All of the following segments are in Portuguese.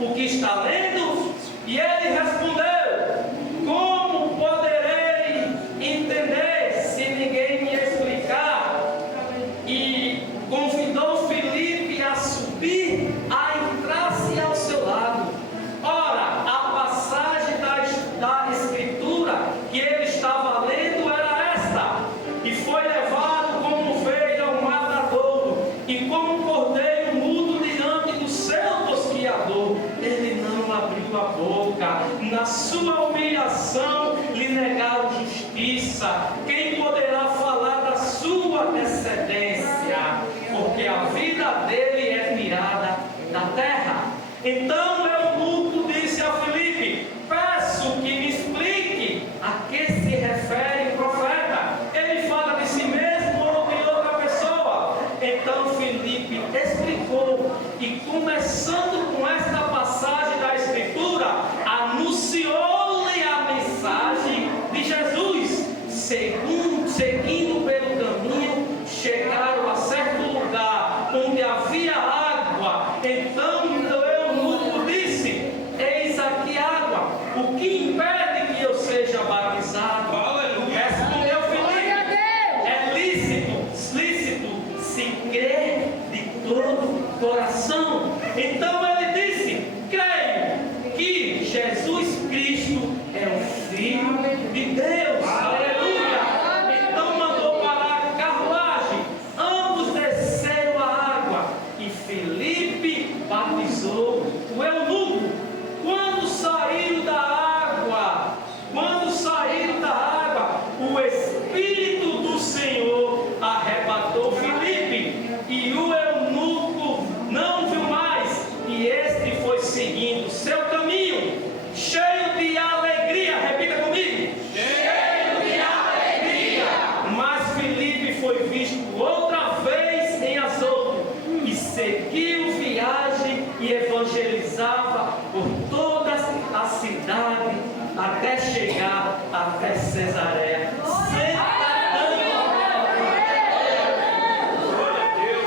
o que está lendo? E ele respondeu: como poderei entender se ninguém me explicar? E convidou Filipe a subir, a entrar-se ao seu lado. Ora, a passagem da Escritura que ele estava lendo era esta: e foi levado como ovelha ao matadouro, e como um cordeiro mudo diante do seu tosquiador, ele não abriu a boca. Na sua humilhação lhe negaram justiça. Quem poderá falar da sua descendência? Porque a vida dele é tirada da terra. Então o eunuco disse a Filipe: peço que me explique a que se refere o profeta. Ele fala de si mesmo ou de outra pessoa? Então Filipe explicou, e começando com esta passagem da Escritura, anunciou-lhe a mensagem de Jesus. Seguindo pelo caminho, chegaram a certo lugar onde havia água. Então o eunuco disse: eis aqui água, o que impede que eu seja batizado? Respondeu Filipe: é lícito se crer de todo coração. Então ele disse: creio que Jesus Cristo é o Filho de Deus. Aleluia. Então mandou parar a carruagem, ambos desceram a água, e Filipe batizou o eunuco. Quando saíram da água, o Espírito do Senhor arrebatou Filipe, e o eunuco não viu mais, e este foi seguindo seu caminho, cheio de alegria. Repita comigo: cheio de alegria. Mas Filipe foi visto outra vez em Azoto, e seguiu viagem e evangelizava por toda a cidade, até chegar até Cesareia.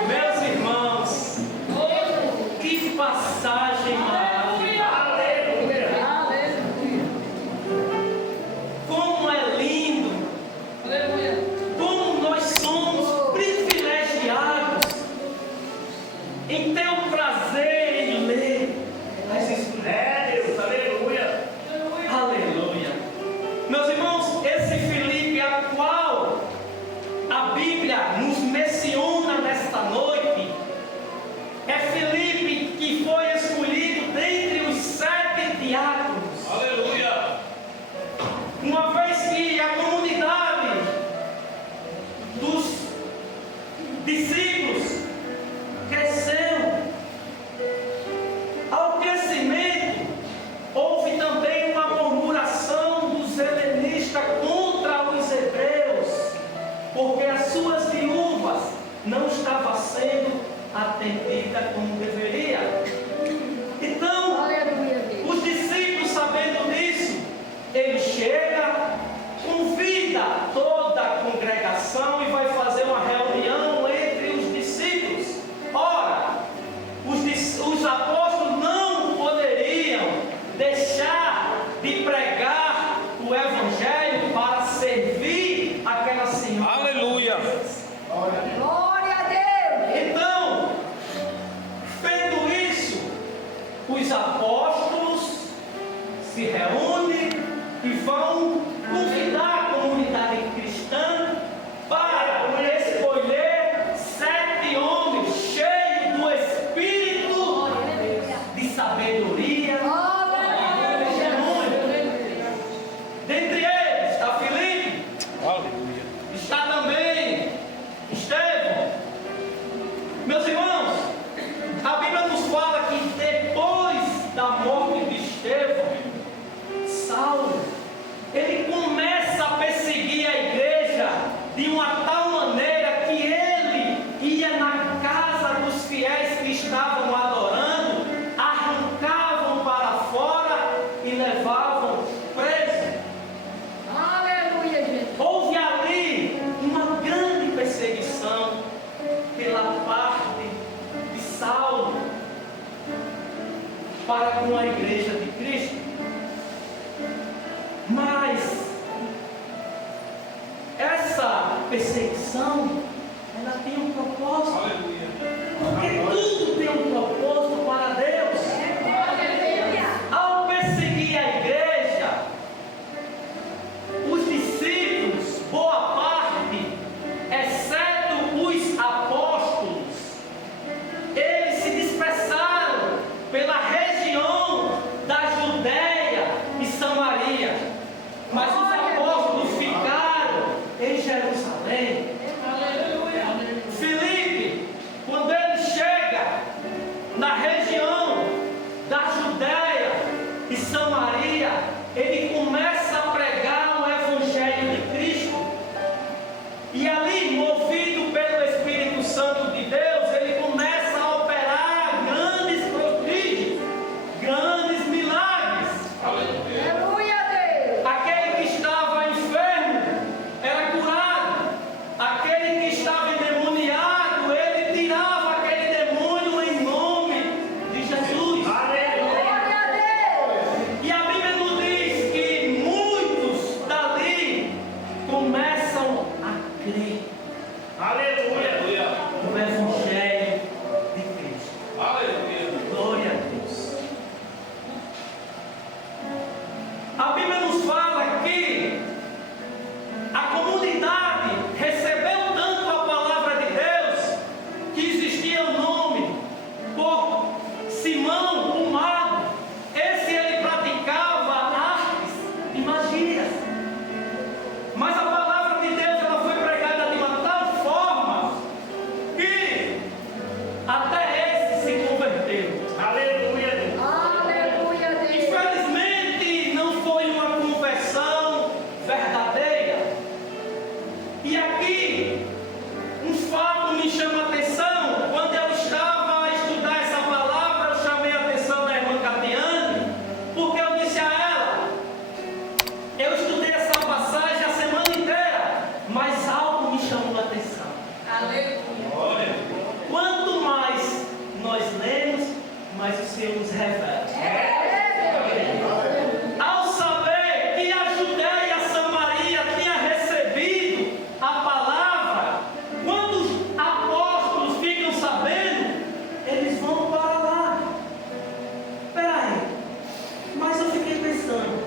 Meus irmãos, que passagem maravilhosa! Como é lindo! Como nós somos privilegiados em ter o prazer em ler as Escrituras. Aleluia! Aleluia! Meus irmãos, esse Filipe, a qual a Bíblia nos menciona nesta noite, é Filipe que foi escolhido dentre os 7 diáconos. Aleluia! Uma vez que a comunidade dos discípulos cresceu, ao crescimento houve também uma murmuração dos helenistas contra os hebreus, porque as suas viúvas não estavam sendo atendidas como deveria. Então, os discípulos, sabendo disso, ele chega, convida toda a congregação e vai fazer uma reunião entre os discípulos. Ora, os apóstolos não poderiam deixar de pregar o evangelho para servir aquela senhora. Aleluia! Glória a Deus! Então, vendo isso, os apóstolos se reúnem e vão convidar a comunidade cristã para escolher 7 homens cheios do Espírito de sabedoria. Dentre eles está Filipe, Aleluia! está também Estevão. Meus irmãos, a Bíblia nos fala que depois da morte de Estevão, Saulo, ele começa perseguiam a igreja de Cristo. Mas essa perseguição, ela tem um propósito. Aleluia. Porque tudo tem um propósito para Deus. Ao perseguir a igreja, os discípulos, boa parte, exceto os apóstolos, eles se dispersaram pela região da Judéia e Samaria. Mas os apóstolos ficaram em Jerusalém. Filipe, quando ele chega na região da Judéia e Samaria, ele começa a pregar o Evangelho de Cristo. E ali, movido pelo Espírito Santo de Deus, ele começa a operar grandes prodígios, grandes milagres. Aleluia, Deus. Aquele que estava enfermo era curado. Aquele que estava endemoniado, ele tirava aquele demônio em nome de Jesus. Glória a Deus. E a Bíblia nos diz que muitos dali começam a crer Aleluia. no Evangelho de Cristo. Aleluia. Glória a Deus. A Bíblia nos fala que a comunidade recebeu tanto a palavra de Deus que existia o nome por Simão, o mago. Esse ele praticava artes e magias. Mas a palavra de Deus ela foi pregada de uma tal forma que até esse se converteu. Aleluia. Aleluia, Deus. Infelizmente não foi uma conversão verdadeira. E aqui um fato me chama a atenção. Quando eu estava a estudar essa palavra, eu chamei a atenção da irmã Catiane, porque eu disse a ela: eu estudei essa passagem a semana inteira, mas algo me chamou a atenção. Glória. Quanto mais nós lemos, mais o Senhor nos revela. Ao saber que a Judéia e a Samaria tinha recebido a palavra, quando os apóstolos ficam sabendo, eles vão para lá. Peraí, mas eu fiquei pensando,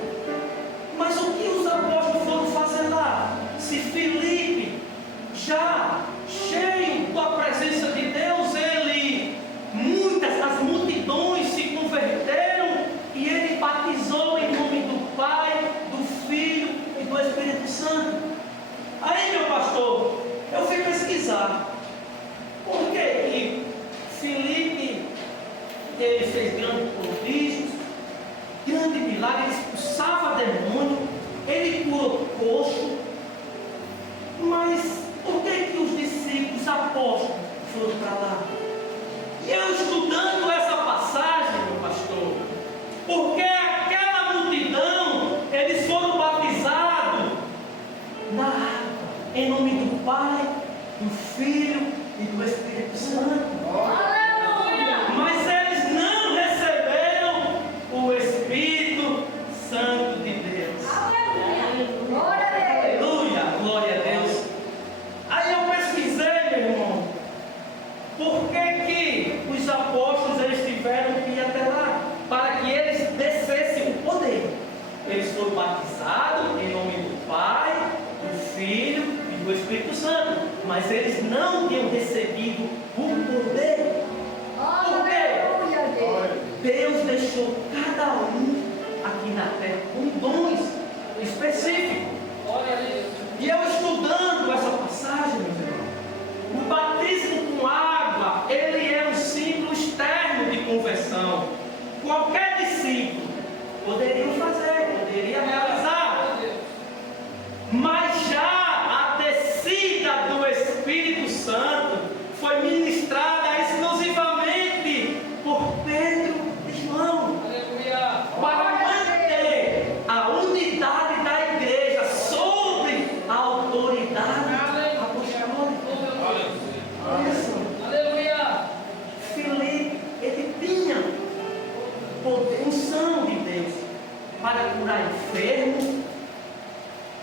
mas o que os apóstolos foram fazer lá? Se Filipe, já cheio da presença de Deus, as multidões se converteram e ele batizou em nome do Pai, do Filho e do Espírito Santo. Aí, meu pastor, eu fui pesquisar. Por que que Filipe, ele fez grandes prodígios, grande milagre, ele expulsava demônio, ele curou coxo, mas por que os discípulos, os apóstolos, foram para lá? E eu estudando essa passagem, meu pastor, porque aquela multidão, eles foram batizados na água, em nome do Pai, do Filho e do Espírito Santo. Aleluia. Mas eles não receberam o Espírito Santo de Deus. Aleluia. Glória a Deus. Aleluia, glória a Deus. Aí eu pesquisei, meu irmão, por que que os apóstolos eles tiveram que ir até lá? Para que eles descessem o poder. Eles foram batizados em nome do Pai, do Filho e do Espírito Santo, mas eles não tinham recebido o poder. Por quê? Aleluia, Deus. Deus deixou cada um aqui na terra com dons específicos. E eu estudando essa passagem, meus irmãos, o batismo com água, ele é um símbolo externo de conversão. Qualquer discípulo poderia fazer, poderia realizar. Mas já a descida do Espírito Santo foi ministrada exclusivamente por Pedro e João. Para manter a unidade da igreja sobre a autoridade apostólica. Olha só. Filipe, ele tinha poder, um unção de Deus para curar enfermos,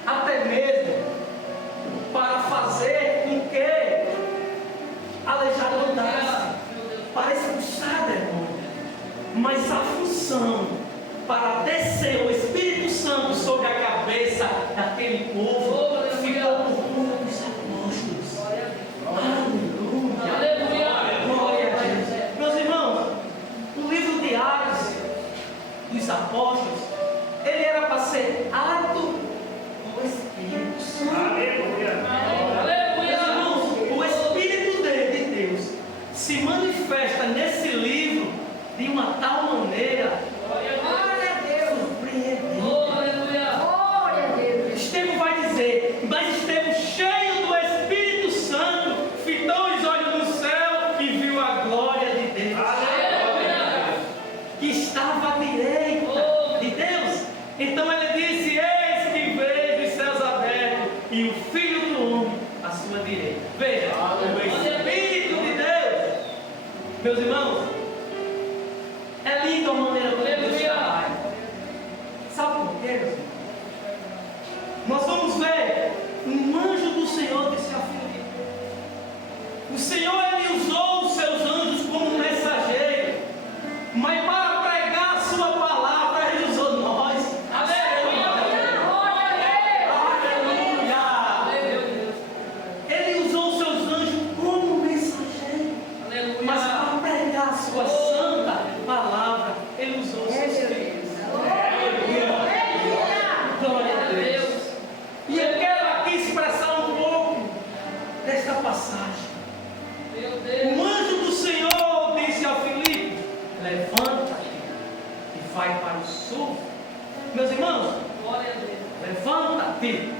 até mesmo para fazer com que aleijado andasse, para expulsar demônio. Mas a função para descer o Espírito Santo sobre a cabeça daquele povo ficou por conta dos apóstolos. Aleluia. Aleluia. Glória a Deus. Meus irmãos, o livro de Atos dos Apóstolos, ele era para ser ato do Espírito Santo. Aleluia. Meus irmãos, o Espírito de Deus se manifesta nesse livro de uma tal maneira surpreendente. Glória a Deus. Estevão vai dizer, mas Estevão, cheio do Espírito Santo, fitou os olhos no céu e viu a glória de Deus, que estava à direita de Deus. Então ele disse: eis que vejo os céus abertos e o Filho do Homem à sua direita. Veja, o Espírito de Deus. Meus irmãos, é lindo a maneira como Deus trabalha. Sabe por quê, meus irmãos? Nós vamos ver um anjo do Senhor disse a Filipe. O Senhor, ele usou os seus anjos como mensageiro, mas para pregar a sua palavra ele usou nós. Glória a Aleluia! Ele usou os seus anjos como mensageiro, mas para pregar a sua santa palavra ele usou os seus filhos. Glória a Deus. E eu quero aqui expressar um pouco desta passagem. O anjo do Senhor disse a Filipe: levanta-te e vai para o sul. Meus irmãos, levanta-te.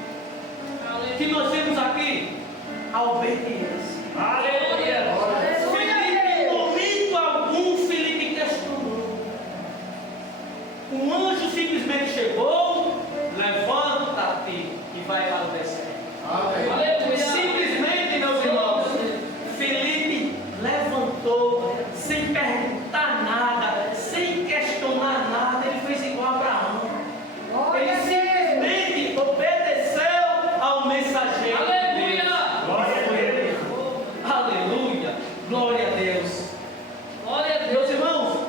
Que nós temos aqui a obediência. Aleluia. Filipe, em momento algum, Filipe questionou. O anjo simplesmente chegou: levanta-te e vai para o deserto. Simplesmente, meus irmãos, Filipe levantou sem perguntar nada, sem questionar nada. Ele fez igual a Abraão. Ele simplesmente obedeceu ao mensageiro. Glória a Deus. Aleluia. Glória a Deus. Meus irmãos,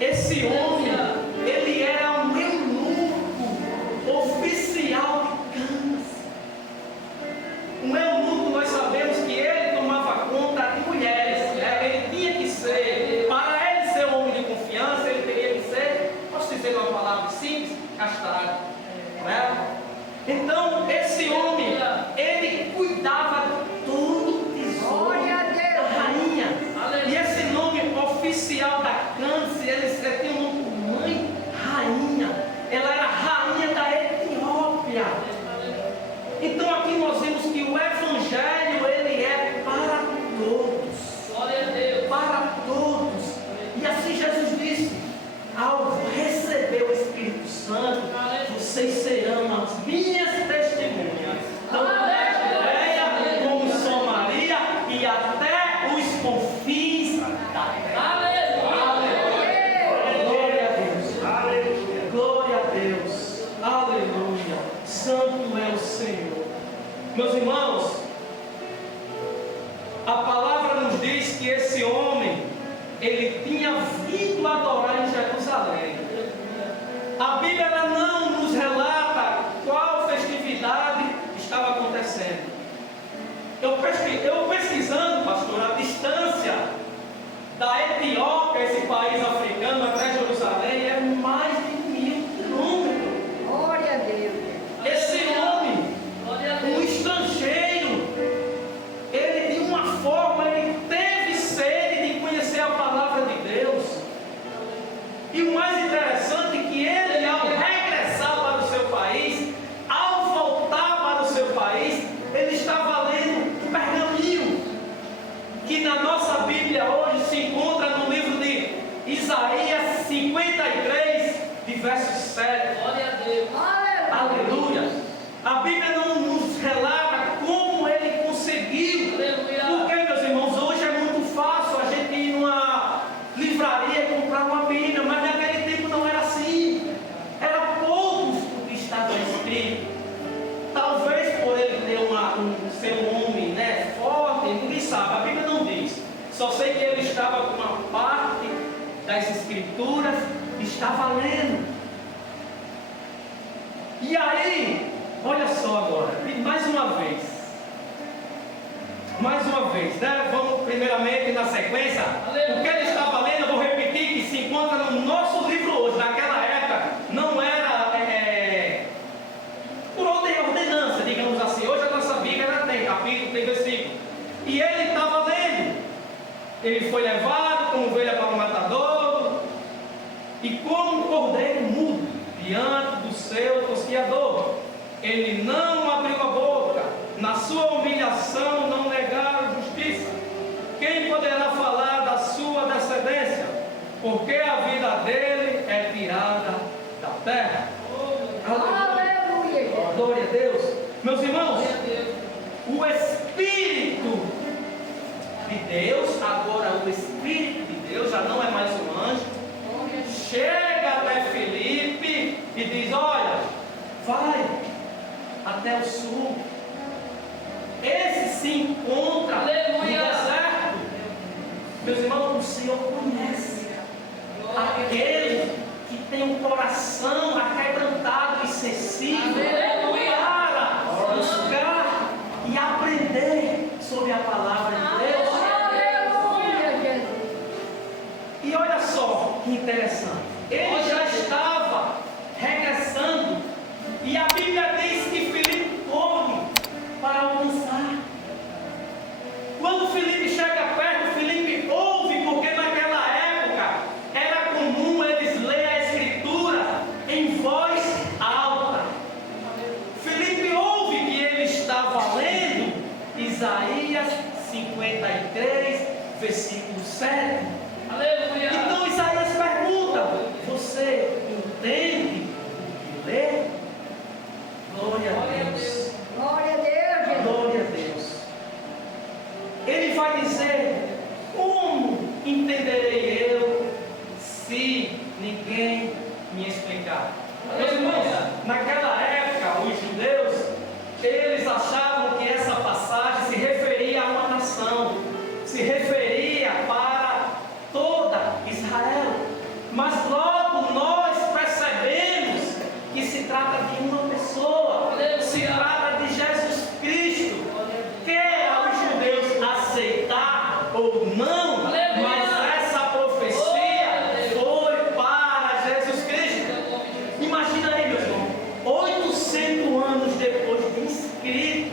esse homem, ele era um eunuco oficial de Canas. Um eunuco, nós sabemos que ele tomava conta de mulheres, né? Ele tinha que ser, para ele ser um homem de confiança, ele teria que ser, posso dizer uma palavra simples, castrado, né? Então, esse homem, ele cuidava de todo o tesouro Glória a Deus. da rainha. E esse nome oficial da Câncer, ele tinha um nome por mãe, rainha. Ela era rainha da Etiópia. Então aqui nós vemos que o Evangelho, ele é para todos. Para todos. E assim Jesus disse: ao receber o Espírito Santo, vocês serão as minhas testemunhas, tanto na Judeia como em Samaria e até os confins da terra. Glória a Deus. Aleluia. Glória a Deus. Aleluia. Santo é o Senhor. Meus irmãos, a palavra nos diz que esse homem, ele tinha vindo adorar em Jerusalém. A Bíblia ela não nos relata qual festividade estava acontecendo. Eu pesquisando, pastor, a distância da Etiópia, esse país africano, até Jerusalém é mais de 1000 quilômetros. Glória a Deus. Esse homem, um estrangeiro, ele de uma forma, ele teve sede de conhecer a palavra de Deus. E o mais interessante é que ele, ao regressar para o seu país, ao voltar para o seu país, ele estava lendo um pergaminho, que na nossa Bíblia hoje se encontra no livro de Isaías 53, de verso 7. Aleluia. A Bíblia não nos relata como ele conseguiu. Porque, meus irmãos, hoje é muito fácil a gente ir numa livraria e comprar uma Bíblia, mas naquele tempo não lendo. E aí, olha só agora, mais uma vez, né? Vamos primeiramente na sequência. O que ele estava lendo, eu vou repetir, que se encontra no nosso livro hoje. Naquela época não era por ordenança, digamos assim. Hoje a nossa Bíblia tem capítulo, tem versículo. E ele estava lendo. Ele foi levado como ovelha para o matadouro, e como um cordeiro mudo diante do seu tosquiador. Ele não abriu a boca, na sua humilhação não negaram justiça. Quem poderá falar da sua descendência? Porque a vida dele é tirada da terra. Aleluia. Glória a Deus. Meus irmãos, o Espírito de Deus, agora o Espírito de Deus já não é mais um anjo, chega até Filipe e diz: olha, vai até o sul. Esse se encontra no deserto. Meus irmãos, o Senhor conhece aquele que tem um coração aquebrantado e sensível para buscar e aprender sobre a palavra de Deus. E olha só que interessante, ele já estava regressando, e a Bíblia diz que Filipe corre para alcançar. Quando Filipe chega perto, Filipe ouve, porque naquela época era comum eles lerem a Escritura em voz alta. Filipe ouve que ele estava lendo Isaías 53, versículo 7. Aleluia. Então Isaías pergunta: você entende o que lê? Glória a Deus. Glória a Deus, Jesus. Glória a Deus. Ele vai dizer: como entenderei eu se ninguém me explicar? Meus irmãos, naquela época, os judeus, eles achavam que essa passagem se referia a uma nação, se referia para toda Israel. Mas logo nós percebemos que se trata de uma pessoa, se trata de Jesus Cristo. Quer os judeus aceitar ou não, mas essa profecia foi para Jesus Cristo. Imagina aí, meu irmão, 800 anos depois de escrito,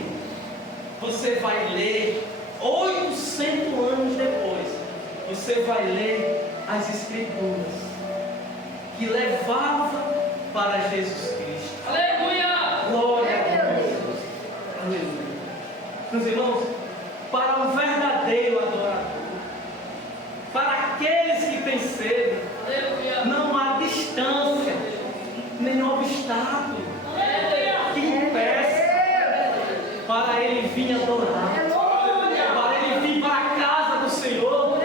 você vai ler, 800 anos depois, você vai ler as Escrituras que levavam para Jesus Cristo. Aleluia. Glória a Deus. Aleluia. Meus irmãos, para um verdadeiro adorador, para aqueles que têm sede, Aleluia. não há distância, nem obstáculo que impeça para ele vir adorar, para ele vir para a casa do Senhor.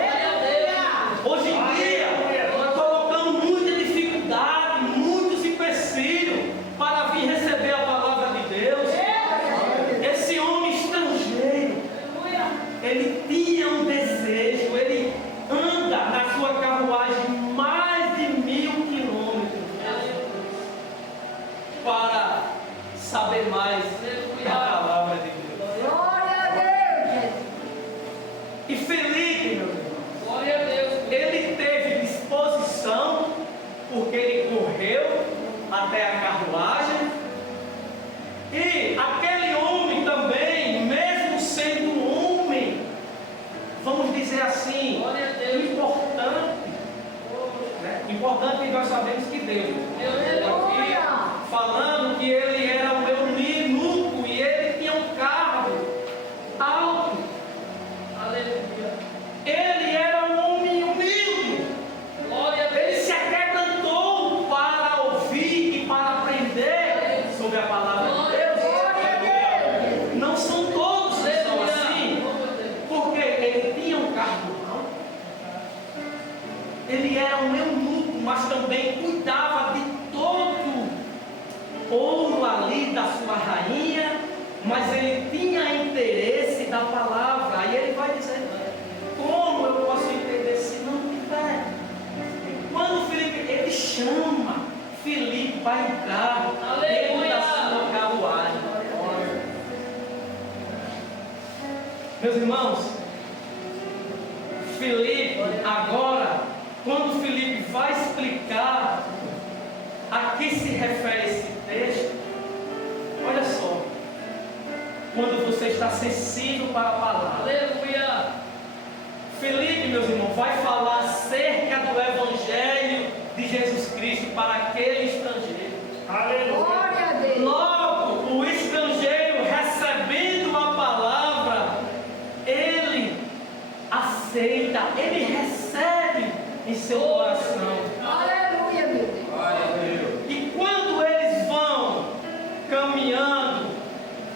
Hoje em dia, nós colocamos muita dificuldade, muitos empecilhos para vir receber a palavra de Deus. Esse homem estrangeiro, ele tinha um desejo, ele anda na sua carruagem mais de 1000 quilômetros para saber mais da palavra de Deus. Glória a Deus, Jesus. E Felipe, meu irmão, Glória a Deus. ele teve disposição, porque ele correu até a carruagem. E aquele homem também, mesmo sendo homem, vamos dizer assim, Glória a Deus. importante, né? Importante que nós sabemos que Deus. Aqui falando que ele era um eunuco e ele tinha um cargo alto. Aleluia. Ele era um homem humilde. Glória a Ele Deus. se aquebrantou para ouvir e para aprender sobre a palavra de Deus. Não são todos que são assim, porque ele tinha um cargo alto. Ele era um eunuco, mas também cuidava de todo o ouro ali da sua rainha, mas ele tinha interesse da palavra. Aí ele vai dizer: como eu posso entender se não tiver? Quando Filipe, ele chama Filipe vai entrar Aleluia. dentro da sua carruagem. Meus irmãos, Filipe, agora, quando Filipe vai explicar a que se refere esse texto, olha só, quando você está sensível para a palavra. Aleluia. Filipe, meus irmãos, vai falar acerca do Evangelho de Jesus Cristo para aquele estrangeiro. Glória a Deus. Logo, o estrangeiro recebendo a palavra, ele aceita, ele recebe em seu coração. Aleluia, meu Deus. E quando eles vão caminhando,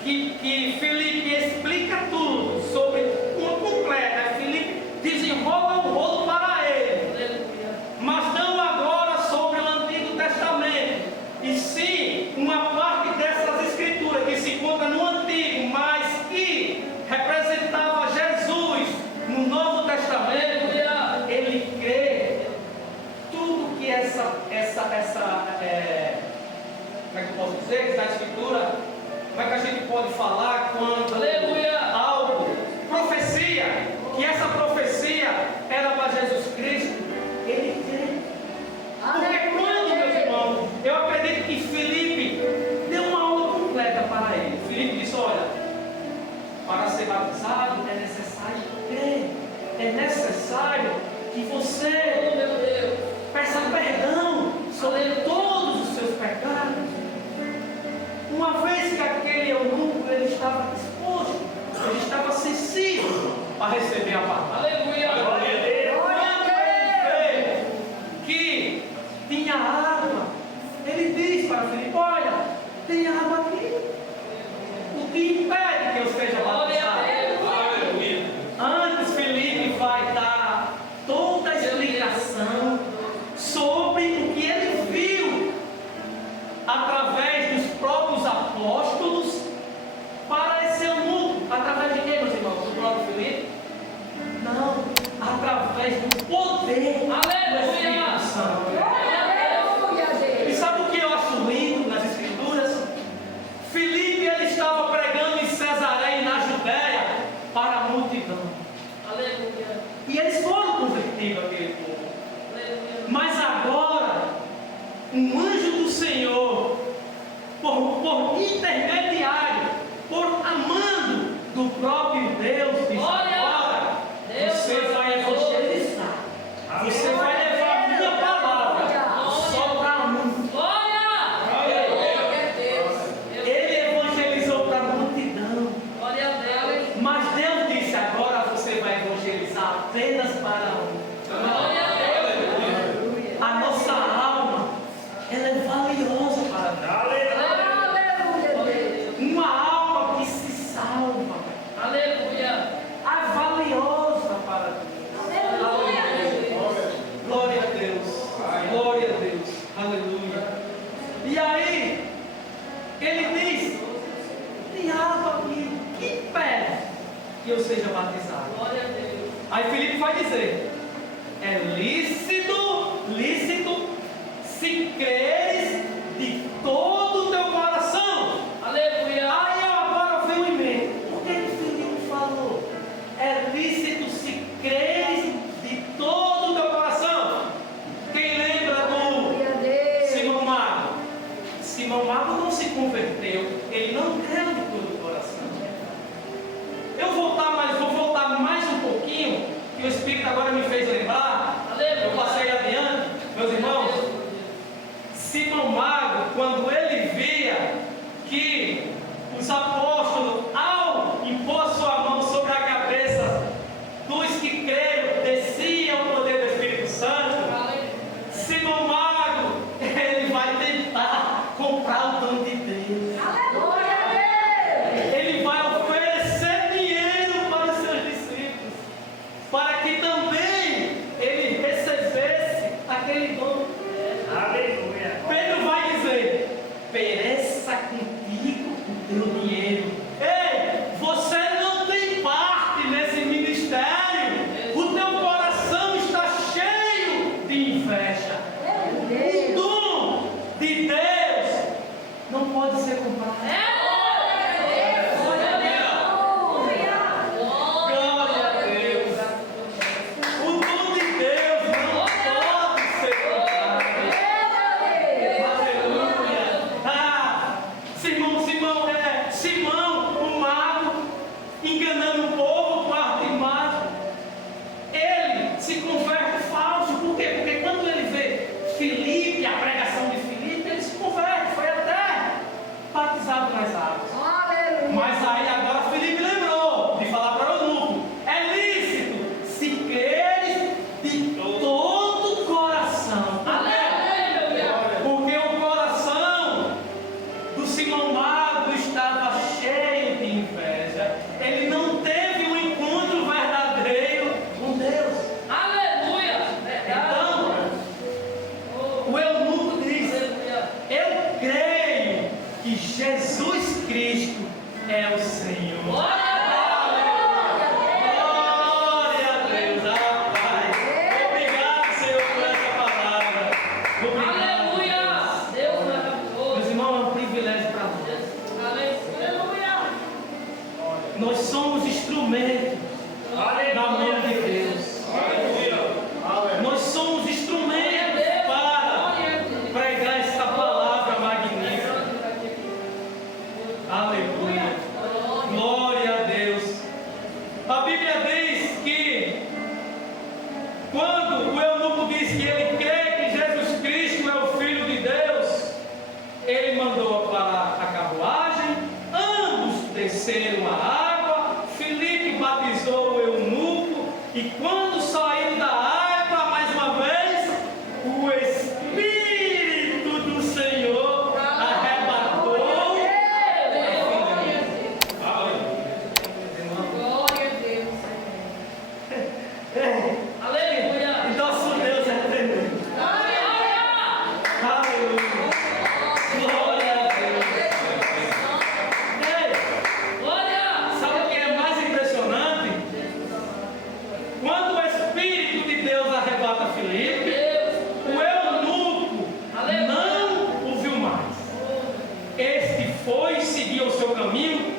que Filipe explica tudo sobre uma completa, Filipe desenrola o rolo para ele, Aleluia. mas não agora sobre o Antigo Testamento, e sim uma parte dessas escrituras que se encontra no Antigo, mas que representava Jesus no Novo Testamento. Ele crê tudo que como é que eu posso dizer, que está na escritura, como é que a gente pode falar quando Aleluia. algo, profecia, que essa profecia era para Jesus Cristo, ele crê. Porque quando, meus irmãos, eu acredito que Filipe deu uma aula completa para ele. Filipe disse: olha, para ser batizado é necessário crer, é necessário que você Oh, meu Deus. peça perdão sobre todos os seus pecados. Uma vez que aquele eunuco ele estava disposto, ele estava sensível para receber a palavra. Aleluia. Quando ele vê que tinha água, ele diz para Filipe: olha, tem água aqui. O que impede que eu seja Glória a batizado? Deus. Antes Filipe vai dar toda a explicação sobre o que ele viu através dos próprios apóstolos para esse eunuco. Através de quem, meus irmãos? Do próprio Filipe? Não, através do poder do Aleluia. Espírito Santo. Aleluia, E Deus. sabe o que eu acho lindo nas Escrituras? Filipe ele estava pregando em Cesareia, na Judéia, para a multidão. Aleluia. E eles foram convertidos, aquele povo. Aleluia. Mas agora, um anjo do Senhor, por intermediário, por amando do próprio Deus, diz: Glória. agora Deus você vai abençoe. evangelizar. Você vai levar a minha palavra só para um. Glória. Glória a Deus. Ele evangelizou para a multidão. Glória a Deus. Mas Deus disse: agora você vai evangelizar apenas para um. Glória a Deus. A nossa alma, ela é valiosa para Deus. Aleluia, Deus. Uma alma que se salva Aleluia. é valiosa para Deus. Aleluia. Glória a Deus. Glória a Deus. Aleluia. E aí, ele diz: tem água aqui, que impede que eu seja batizado? Glória a Deus. Aí Filipe vai dizer: é lícito se creres de todo o teu coração. Aleluia. Aí eu agora venho em mente: por que Filipe falou? É lícito se creres de todo o teu coração. Quem lembra do Glória a Deus. Simão Mago? Simão Mago não se converteu, ele não creu de todo o coração. Vou voltar mais um pouquinho, que o Espírito agora me fez lembrar. Aleluia. Eu passei adiante, meus irmãos. Simão Mago, quando ele via que os apóstolos, ao impor sua mão sobre a cabeça dos que creram, descia o poder do Espírito Santo. Simão Mago, ele vai tentar comprar o dom de Deus. Glória a Deus. Ele vai oferecer dinheiro para os seus discípulos, para que também ele recebesse aquele dom. Pedro vai dizer: pereça contigo o teu dinheiro. Ei, você não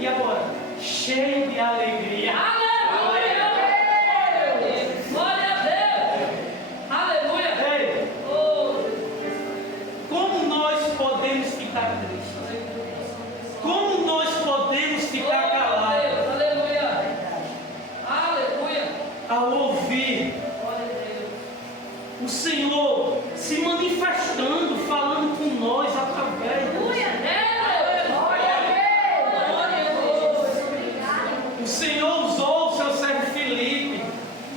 e agora cheio de alegria. Aleluia! Glória a Deus! Aleluia! Ei, Oh, como nós podemos ficar tristes? Como nós podemos ficar calados aleluia! Aleluia! ao ouvir Glória a Deus! o Senhor se manifestando, falando com nós através do Aleluia. Deus! Glória a Deus. Glória a Deus! O Senhor usou o seu servo Filipe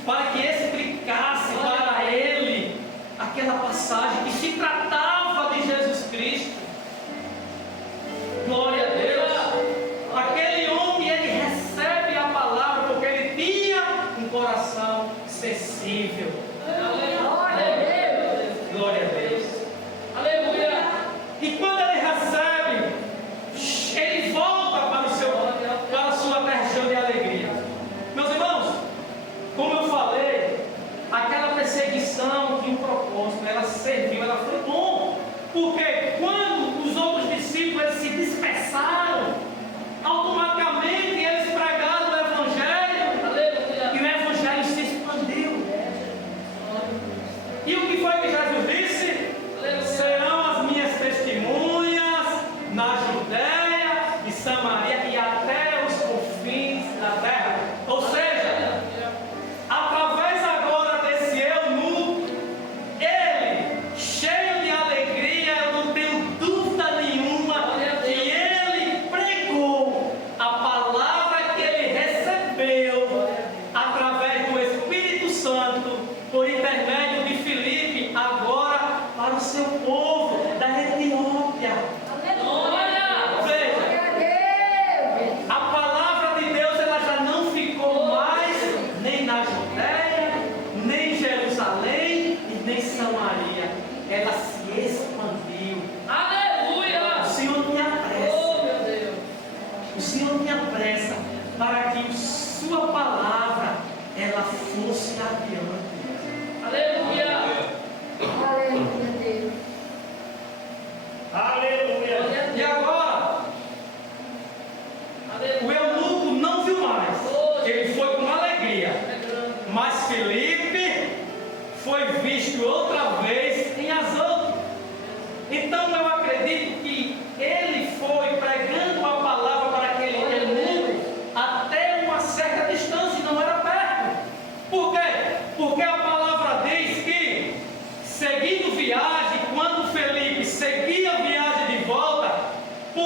para que explicasse para ele aquela passagem que se tratava de Jesus Cristo. Glória a Deus. Aquele homem, ele recebe a palavra porque ele tinha um coração sensível. Glória a Deus. Glória a Deus. Aleluia! E quando ele recebe, ele volta para a sua terra cheia de alegria. Meus irmãos, como eu falei, aquela perseguição tinha um propósito, ela serviu, ela foi bom. Porque quando os outros discípulos eles se dispersaram, automaticamente eles pregaram o Evangelho Aleluia! e o Evangelho se expandiu. E o que foi que Jesus disse? Serão as minhas testemunhas na Judéia e Samaria e até os confins da terra. Ou seja, através agora desse eunuco, ele, cheio de alegria, eu não tenho dúvida nenhuma que ele pregou a palavra que ele recebeu através do Espírito Santo, por intermédio de Filipe, agora para o seu povo da Etiópia. Glória! Veja, Glória a Deus. a palavra de Deus ela já não ficou mais nem na Judéia, nem em Jerusalém e nem em Samaria. Ela se expandiu. Aleluia! O Senhor tinha pressa. Oh, meu Deus! O Senhor tinha pressa para que sua palavra ela fosse adiante. Aleluia! Aleluia, Deus. Aleluia. Glória a E Deus! agora, o Aleluia! eunuco não viu mais. Ele foi com alegria. É grande. Mas Filipe foi visto outra vez em Azoto. Então eu acredito que ele foi pregando a palavra para aquele eunuco até uma certa distância, não era perto. Por quê? Porque a palavra diz que, seguindo viagem, quando Felipe seguia a viagem de volta, por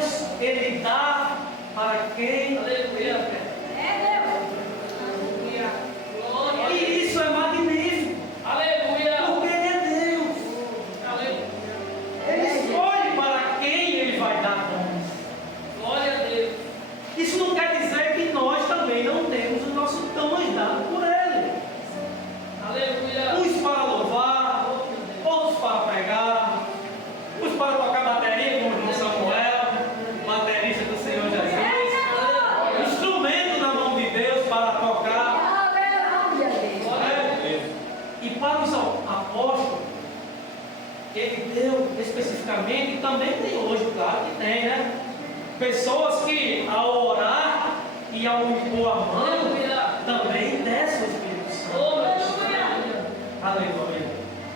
Deus, Ele dá para quem Aleluia. É Deus. Glória. E isso é magnífico, Aleluia. porque Ele é Deus. Aleluia. Ele escolhe para quem Ele vai dar dons. Glória a Deus. Isso não quer dizer que nós também não temos o nosso dons dado por Ele. Aleluia. Uns para louvar, outros para pregar, uns para tocar bateria, como o irmão Samuel, baterista do Senhor Jesus. Instrumento na mão de Deus para tocar. Aleluia. E para os apóstolos, Ele deu especificamente, e também tem hoje, claro que tem, né? Pessoas que ao orar e ao impor a mão, Aleluia. também desce o Espírito Santo. Oh, Aleluia. Aleluia.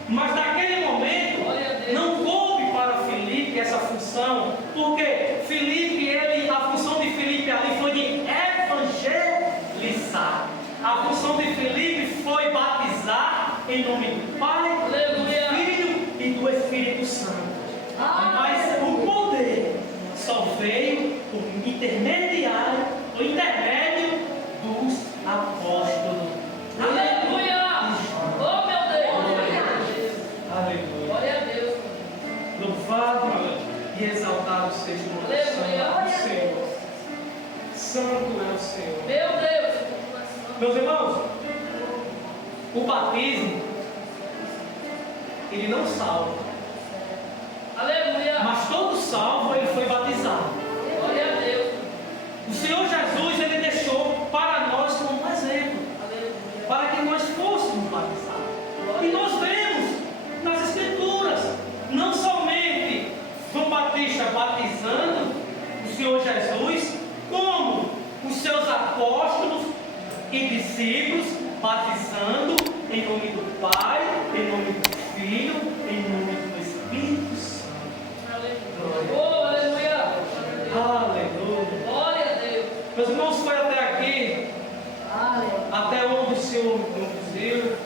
Mas naquele momento, Glória a Deus. não coube para Filipe essa função, porque Filipe, a função de Filipe ali foi de evangelizar. A função de Filipe foi batizar em nome do Pai, Aleluia. do Filho e do Espírito Santo. Mas o poder só veio por intermédio dos apóstolos. Aleluia. Oh, meu Deus. Aleluia. Glória a Deus. Louvado e exaltado seja o nome Aleluia. do Senhor. Santo é o Senhor. Meu Deus. Meus irmãos, o batismo, ele não salva, Aleluia. mas todo salvo ele foi batizado. Glória a Deus. O Senhor Jesus, ele deixou para nós como um exemplo, Aleluia. para que nós fôssemos batizados. E nós vemos nas Escrituras, não somente João Batista batizando o Senhor Jesus, como os seus apóstolos e discípulos batizando em nome do Pai, em nome do Filho, em nome do Espírito Santo. Aleluia. Oh, aleluia. Aleluia. Glória a Deus. Meus irmãos, foi até aqui, até onde o Senhor nos conduziu.